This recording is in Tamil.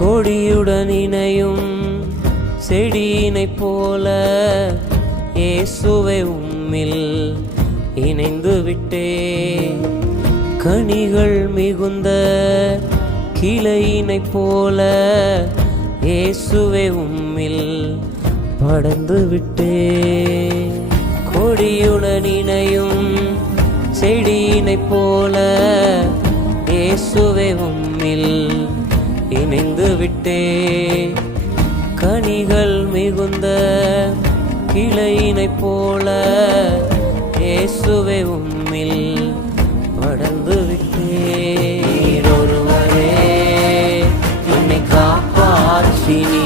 கொடியுடன் இணையும் செடியினைப் போல இயேசுவே உம்மில் இணைந்து விட்டே. கனிகள் மிகுந்த கிளையினைப் போல இயேசுவே உம்மில் படர்ந்து விட்டே. கொடியுடன் இணையும் செடியினைப் போல இயேசுவே உம்மில் இணைந்து விட்டே. கனிகள் மிகுந்த கிளையினைப் போல இயேசுவே உம்மில் படர்ந்து விட்டே. ஒருவரே என்னை காப்பாற்றினீர்.